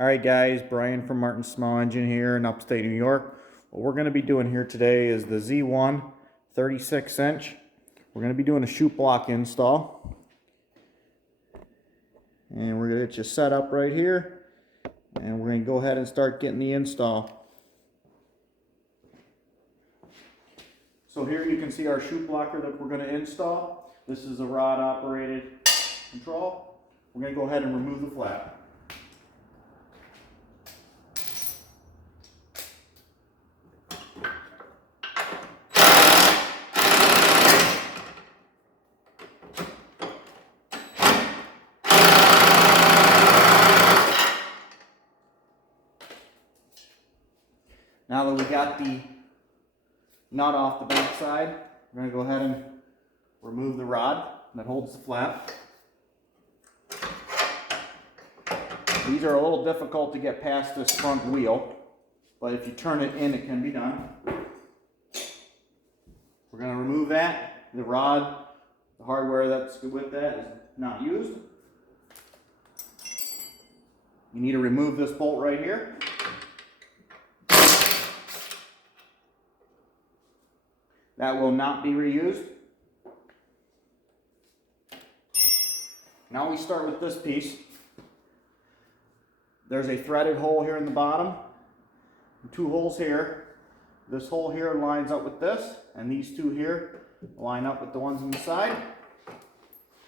Alright guys, Brian from Martin's Small Engine here in upstate New York. What we're going to be doing here today is the Z1 36 inch. We're going to be doing a chute block install. And we're going to get you set up right here. And we're going to go ahead and start getting the install. So here you can see our chute blocker that we're going to install. This is a rod operated control. We're going to go ahead and remove the flap. Now that we got the nut off the back side, we're going to go ahead and remove the rod that holds the flap. These are a little difficult to get past this front wheel, but if you turn it in, it can be done. We're going to remove that. The rod, the hardware that's with that is not used. You need to remove this bolt right here. That will not be reused. Now we start with this piece. There's a threaded hole here in the bottom, and two holes here. This hole here lines up with this, and these two here line up with the ones on the side.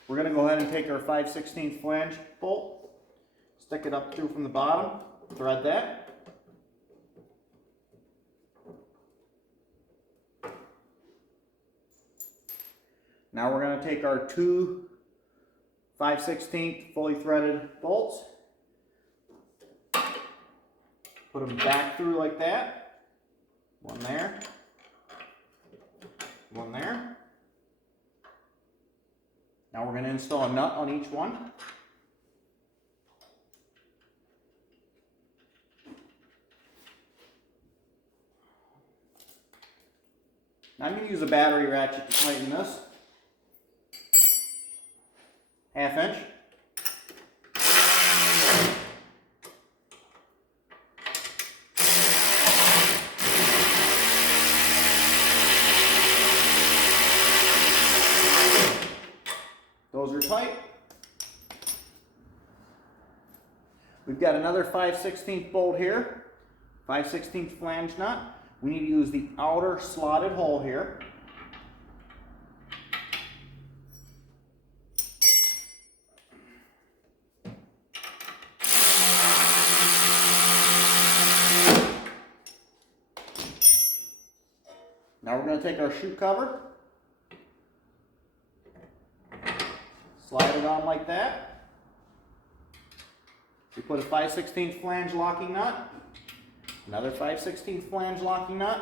We're going to go ahead and take our 5/16 flange bolt, stick it up through from the bottom, thread that. Now we're going to take our two 5/16 fully threaded bolts, put them back through like that. One there, one there. Now we're going to install a nut on each one. Now I'm going to use a battery ratchet to tighten this. 1/2 inch. Those are tight. We've got another 5/16 bolt here, 5/16 flange nut. We need to use the outer slotted hole here. Now we're going to take our chute cover, slide it on like that. We put a 5/16 flange locking nut, another 5/16 flange locking nut.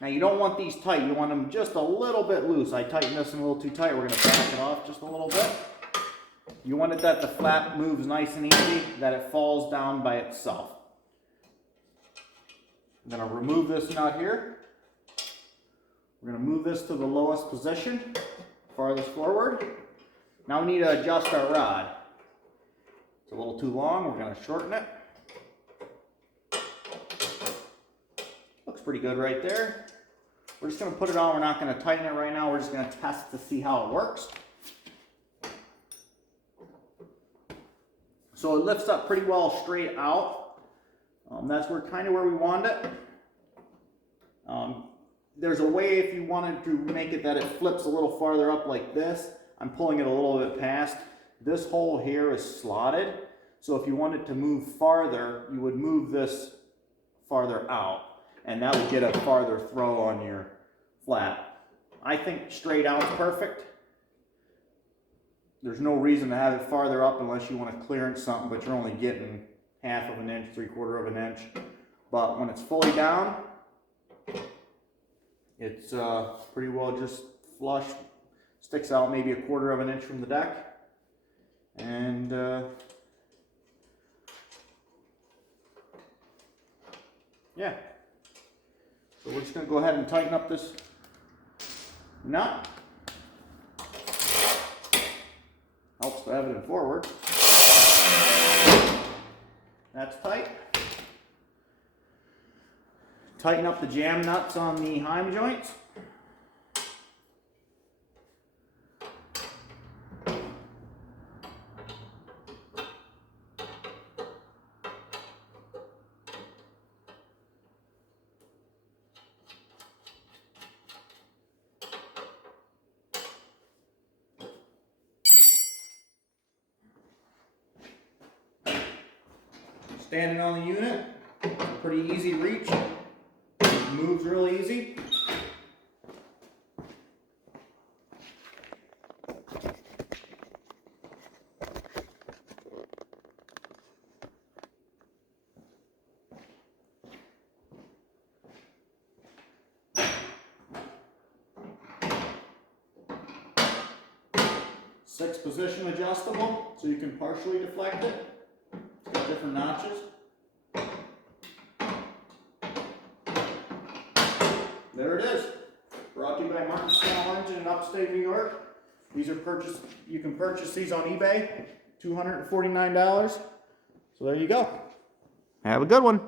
Now you don't want these tight, you want them just a little bit loose. I tightened this in a little too tight, we're going to back it off just a little bit. You want it that the flap moves nice and easy, that it falls down by itself. I'm going to remove this nut here. We're going to move this to the lowest position, farthest forward. Now we need to adjust our rod. It's a little too long, we're going to shorten it. Looks pretty good right there. We're just going to put it on, we're not going to tighten it right now, we're just going to test to see how it works. So it lifts up pretty well straight out. That's kind of where we want it. There's a way if you wanted to make it that it flips a little farther up like this. I'm pulling it a little bit past. This hole here is slotted. So if you wanted to move farther, you would move this farther out. And that would get a farther throw on your flap. I think straight out is perfect. There's no reason to have it farther up unless you want to clearance something, but you're only getting 1/2 of an inch, 3/4 of an inch. But when it's fully down, it's pretty well just flush. Sticks out maybe 1/4 of an inch from the deck. And yeah. So we're just going to go ahead and tighten up this nut. Helps to have it in forward. That's tight. Tighten up the jam nuts on the heim joints. Standing on the unit, pretty easy reach, moves real easy. Six position adjustable, so you can partially deflect it. It's got different notches. There it is. Brought to you by Martin Style Engine in upstate New York. These are purchased. You can purchase these on eBay, $249. So there you go. Have a good one.